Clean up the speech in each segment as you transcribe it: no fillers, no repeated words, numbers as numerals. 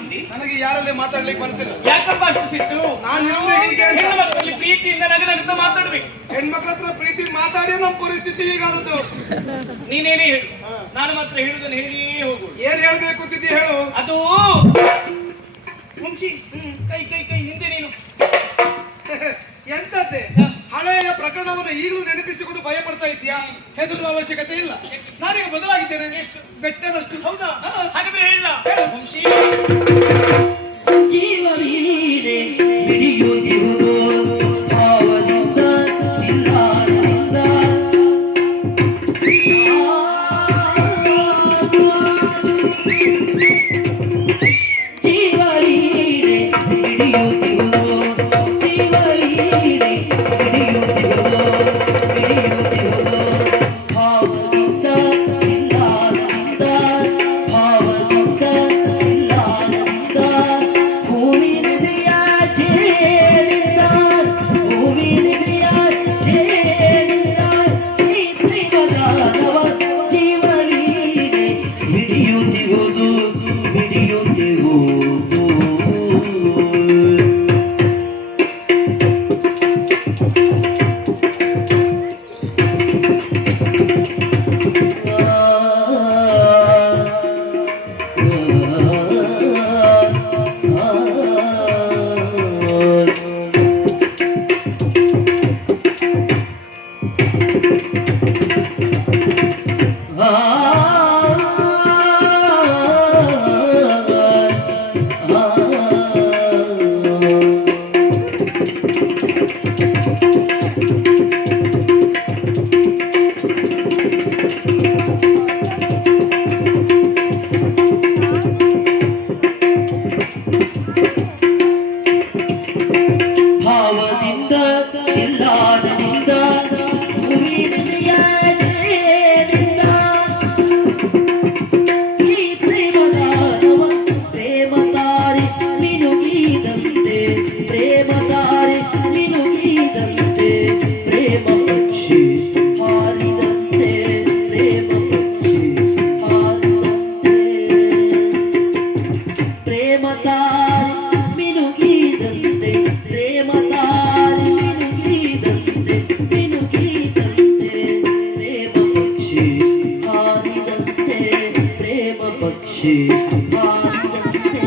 ಅಂದಿ? ನನಗೆ ಯಾರಲ್ಲಿ ಮಾತಾಡ್ಲಿಕ್ಕೆ ಮನಸ್ಸಿಲ್ಲ. ಯಾಕಪ್ಪ ಅಷ್ಟು ಸಿಟ್ಟು? ನಾನು ಇರುವುದೇ ಹೀಗೆ ಅಂತ. ಹೆಣ್ಣು ಮಕ್ಕಳಲ್ಲಿ ಪ್ರೀತಿಯಿಂದ ನಗನಗುತ್ತಾ ಮಾತಾಡ್ಬೇಕು. ಹೆಣ್ಮಕ್ಳ ಹತ್ರ ಪ್ರೀತಿ ಮಾತಾಡಿ ನಮ್ಮ ಪರಿಸ್ಥಿತಿ ಹೀಗಾದದ್ದು. ನೀನೇನೇ ಹೇಳು, ನಾನು ಮಾತ್ರ ಹೇಳುದನ್ನು ಹೇಳಿಯೇ ಹೋಗು. ಏನ್ ಹೇಳ್ಬೇಕು ಅಂತಿದ್ದಿ ಹೇಳು. ಅದು ವಂಶಿ, ಕೈ ಕೈ ಕೈ ಹಿಂದೆ ನೀನು ಎಂತದ್ದೆ ಹಳೆಯ ಪ್ರಕರಣವನ್ನು ಈಗಲೂ ನೆನಪಿಸಿಕೊಂಡು ಭಯ ಪಡ್ತಾ ಇದ್ದೀಯಾ? ಹೆದರುವ ಅವಶ್ಯಕತೆ ಇಲ್ಲ. ನಾನೀಗ ಬದಲಾಗಿದ್ದೇನೆ, ಬೆಟ್ಟದಷ್ಟು. ಹೌದಾ? ಹಾಗಾದ್ರೆ ಹೇಳ ವಂಶಿ. ಜೀವವೀಡೆ ಹಿಡಿಯುತ್ತಿರುವುದು ಭಾವದಿಂದ ಇಲ್ಲದಿಂದ ಜೀವವೀಡೆ ಹಿಡಿಯುತ್ತಿರುವುದು ಜೀವವೀಡೆ ಹಿಡಿಯುತ್ತಿರುವುದು ಭಾವದಿಂದ ಇಲ್ಲದಿಂದ ಭಾವದಿಂದ ಇಲ್ಲದಿಂದ ಭೂಮಿನಿದೆಯ ಜೇನಿಂದ ಭೂಮಿನಿದೆಯ ಜೇನಿಂದ ಈ ಪ್ರೇಮಗಾನವ ಜೀವವೀಡೆ ಹಿಡಿಯುತ್ತಿರುವುದು ಹಿಡಿಯುತ್ತಿರುವುದು. ಭಾವದಿಂದ ಇಲ್ಲದಿಂದ ಭೂಮಿನಿದೆಯ ಜೇನಿಂದ ಈ ಪ್ರೇಮಗಾನವ ಪ್ರೇಮತಾರೆ ಮಿನುಗಿದಂತೆ ಪ್ರೇಮತಾರೆ ಮಿನುಗಿದಂತೆ ಪ್ರೇಮ ಪಕ್ಷಿ ಹಾರಿದಂತೆ ಪ್ರೇಮ ಪಕ್ಷಿ ಹಾರಿದಂತೆ ಪ್ರೇಮತಾರೆ ಮಿನುಗಿದಂತೆ ಪ್ರೇಮತಾರೆ ಮಿನುಗಿದಂತೆ ಮಿನುಗಿದಂತೆ ಪ್ರೇಮ ಪಕ್ಷಿ ಹಾರಿದಂತೆ ಪ್ರೇಮ ಪಕ್ಷಿ ಹಾರಿದಂತೆ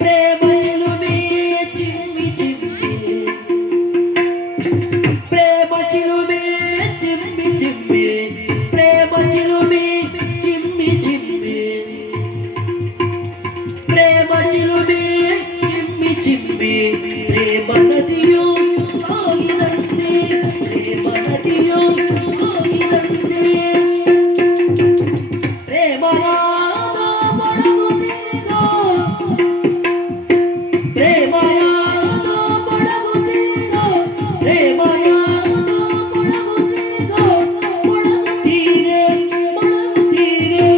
ಪ್ರೇಮ ಚಿಲುಮೆ ಚಿಮ್ಮಿ ಚಿಮ್ಮಿ ಪ್ರೇಮ ಚಿಲುಮೆ ಚಿಮ್ಮಿ ಚಿಮ್ಮಿ ಪ್ರೇಮ ಚಿಲುಮೆ ಚಿಮ್ಮಿ ಚಿಮ್ಮಿ ಪ್ರೇಮ ಚಿಲುಮೆ ಚಿಮ್ಮಿ ಚಿಮ್ಮಿ ಪ್ರೇಮ ನದಿಯು ಹೋಗಿದಂತೆ ಪ್ರೇಮ ನದಿಯು ಹೋಗಿದಂತೆ ಪ್ರೇಮನಾದ ಮೊಳಗುತ್ತೀಗ ಪ್ರೇಮನಾದ ಮೊಳಗುತ್ತೀಗ ಪ್ರೇಮನಾದ ಮೊಳಗುತ್ತೀಗ ಮೊಳಗುತ್ತೀಗೆ ಮೊಳಗುತ್ತೀಗೆ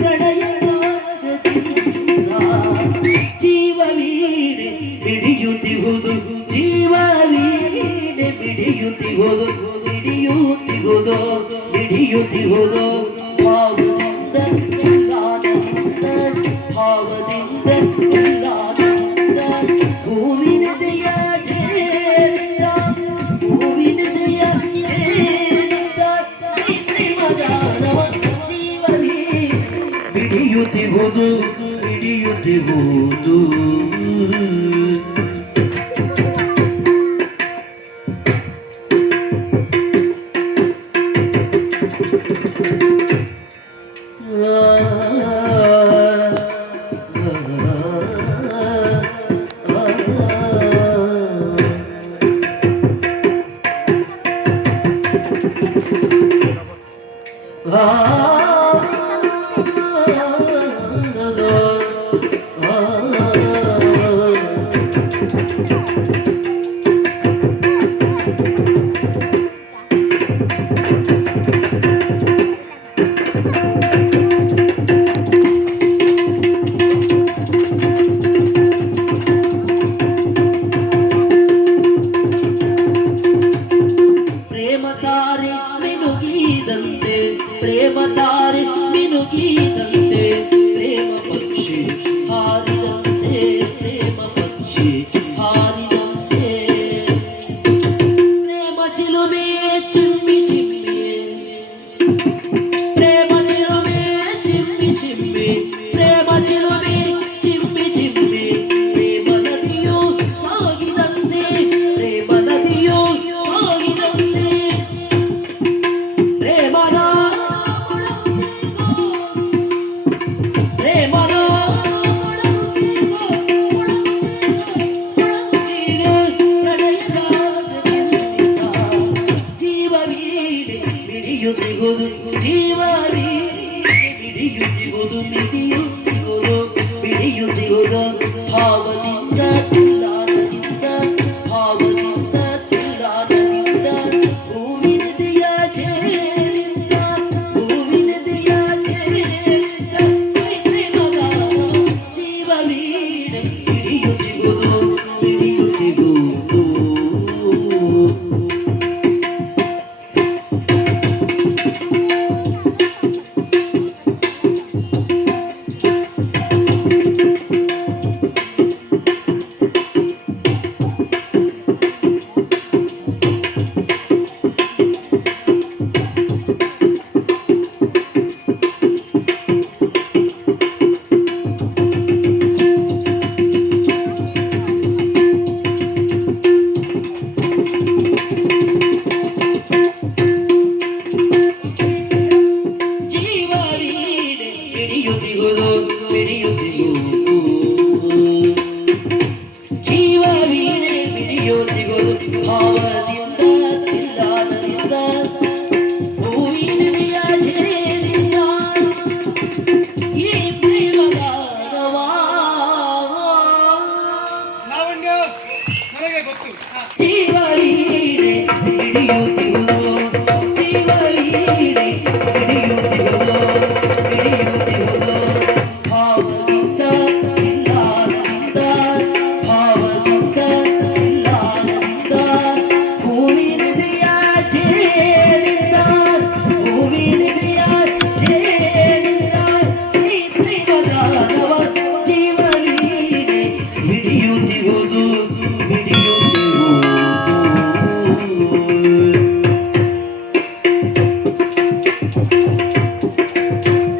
ಪ್ರಣಯನಾಗದಿಂದ ಜೀವವೀಡೆ ಹಿಡಿಯುತ್ತಿಹುದು ಜೀವವೀಡೆ ಹಿಡಿಯುತ್ತಿಹುದು ಹಿಡಿಯುತ್ತಿಹುದು ಹಿಡಿಯುತ್ತಿಹುದು ಭಾವದಿಂದ ಉಲ್ಲಾಸದಿಂದ ಭಾವದಿಂದ ಉಲ್ಲಾಸದಿಂದ ಹೂವಿನದೆಯ ಜೇನಿಂದ ಹೂವಿನದೆಯ ಜೇನಿಂದ ಈ ಪ್ರೇಮಗಾನವ ಜೀವವೀಡೆ ಹಿಡಿಯುತ್ತಿಹುದು ಹಿಡಿಯುತ್ತಿಹುದು. ಪ್ರೇಮತಾರೆ ಮಿನುಗಿದಂತೆ ಪ್ರೇಮ ಪಕ್ಷಿ ಮಿಡಿಯುತ್ತಿಗುವುದು